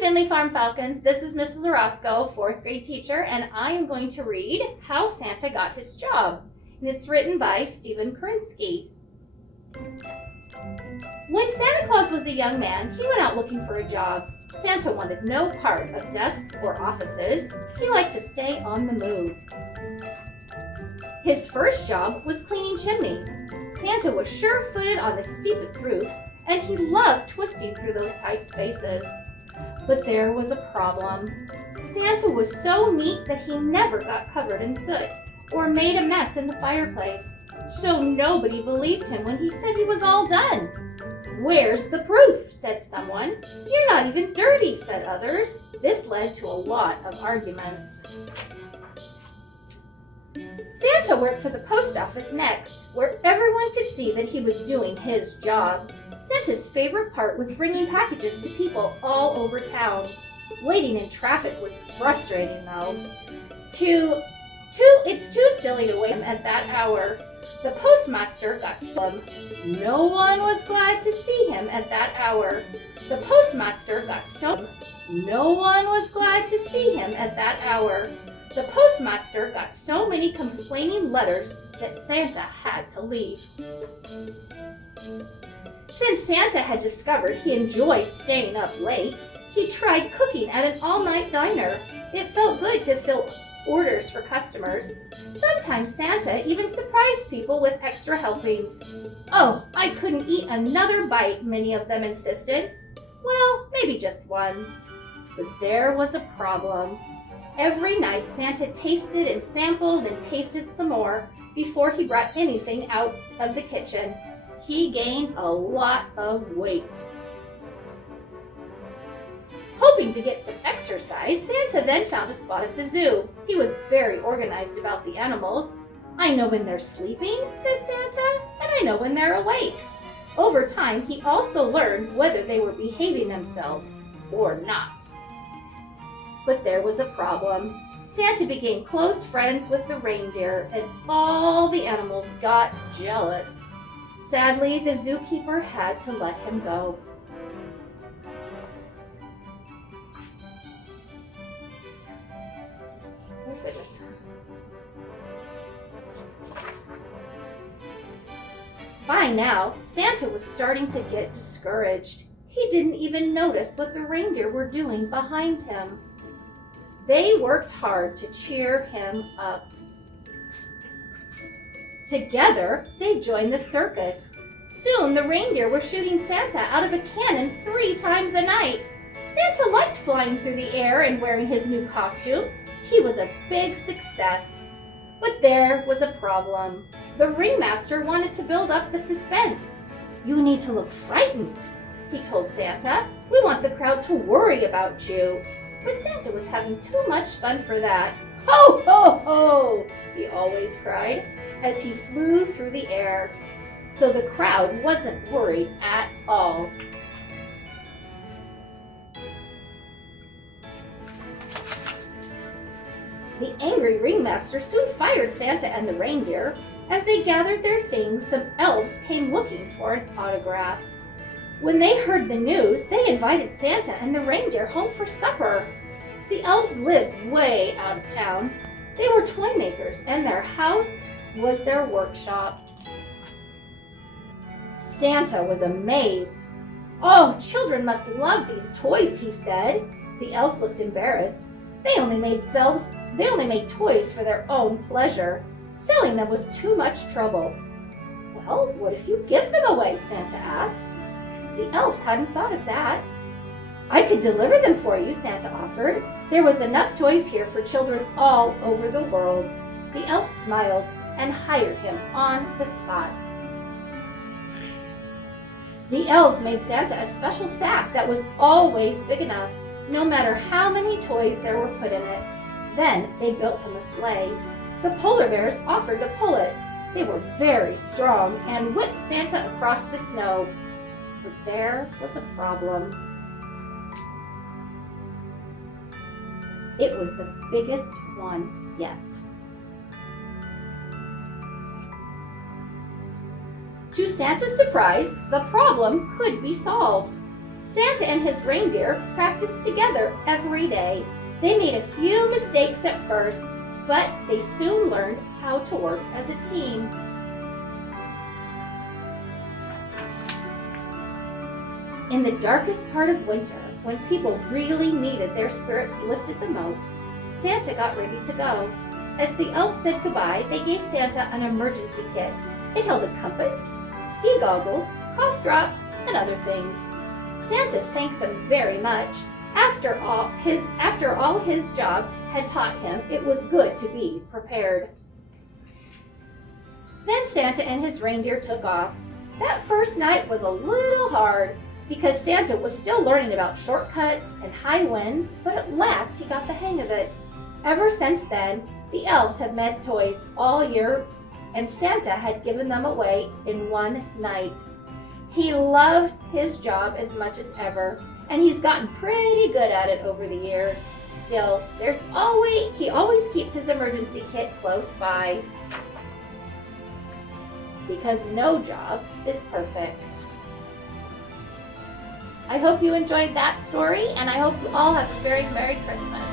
Finley Farm Falcons, this is Mrs. Orozco, 4th grade teacher, and I am going to read How Santa Got His Job. And it's written by Krensky. When Santa Claus was a young man, he went out looking for a job. Santa wanted no part of desks or offices. He liked to stay on the move. His first job was cleaning chimneys. Santa was sure-footed on the steepest roofs, and he loved twisting through those tight spaces. But there was a problem. Santa was so neat that he never got covered in soot or made a mess in the fireplace. So nobody believed him when he said he was all done. "Where's the proof?" said someone. "You're not even dirty," said others. This led to a lot of arguments. Santa worked for the post office next, where everyone could see that he was doing his job. Santa's favorite part was bringing packages to people all over town. Waiting in traffic was frustrating, though. It's too silly to wait at that hour. The postmaster got some. No one was glad to see him at that hour. The postmaster got so. No one was glad to see him at that hour. The postmaster got so many complaining letters that Santa had to leave. Since Santa had discovered he enjoyed staying up late, he tried cooking at an all-night diner. It felt good to fill orders for customers. Sometimes Santa even surprised people with extra helpings. "Oh, I couldn't eat another bite," many of them insisted. Well, maybe just one. But there was a problem. Every night Santa tasted and sampled and tasted some more before he brought anything out of the kitchen. He gained a lot of weight. Hoping to get some exercise, Santa then found a spot at the zoo. He was very organized about the animals. "I know when they're sleeping," said Santa, "and I know when they're awake." Over time, he also learned whether they were behaving themselves or not. But there was a problem. Santa became close friends with the reindeer, and all the animals got jealous. Sadly, the zookeeper had to let him go. Oh, goodness. By now, Santa was starting to get discouraged. He didn't even notice what the reindeer were doing behind him. They worked hard to cheer him up. Together, they joined the circus. Soon, the reindeer were shooting Santa out of a cannon 3 times a night. Santa liked flying through the air and wearing his new costume. He was a big success. But there was a problem. The ringmaster wanted to build up the suspense. "You need to look frightened," he told Santa. "We want the crowd to worry about you." But Santa was having too much fun for that. "Ho, ho, ho!" he always cried as he flew through the air. So the crowd wasn't worried at all. The angry ringmaster soon fired Santa and the reindeer. As they gathered their things, some elves came looking for an autograph. When they heard the news, they invited Santa and the reindeer home for supper. The elves lived way out of town. They were toy makers, and their house was their workshop. Santa was amazed. "Oh, children must love these toys," he said. The elves looked embarrassed. They only made toys for their own pleasure. Selling them was too much trouble. "Well, what if you give them away?" Santa asked. The elves hadn't thought of that. "I could deliver them for you," Santa offered. There was enough toys here for children all over the world. The elves smiled and hired him on the spot. The elves made Santa a special sack that was always big enough, no matter how many toys there were put in it. Then they built him a sleigh. The polar bears offered to pull it. They were very strong and whipped Santa across the snow. But there was a problem. It was the biggest one yet. To Santa's surprise, the problem could be solved. Santa and his reindeer practiced together every day. They made a few mistakes at first, but they soon learned how to work as a team. In the darkest part of winter, when people really needed their spirits lifted the most, Santa got ready to go. As the elves said goodbye, they gave Santa an emergency kit. It held a compass, ski goggles, cough drops, and other things. Santa thanked them very much. After all his job had taught him, it was good to be prepared. Then Santa and his reindeer took off. That first night was a little hard because Santa was still learning about shortcuts and high winds, but at last he got the hang of it. Ever since then, the elves have made toys all year, and Santa had given them away in one night. He loves his job as much as ever, and he's gotten pretty good at it over the years. Still, he always keeps his emergency kit close by, because no job is perfect. I hope you enjoyed that story, and I hope you all have a very Merry Christmas.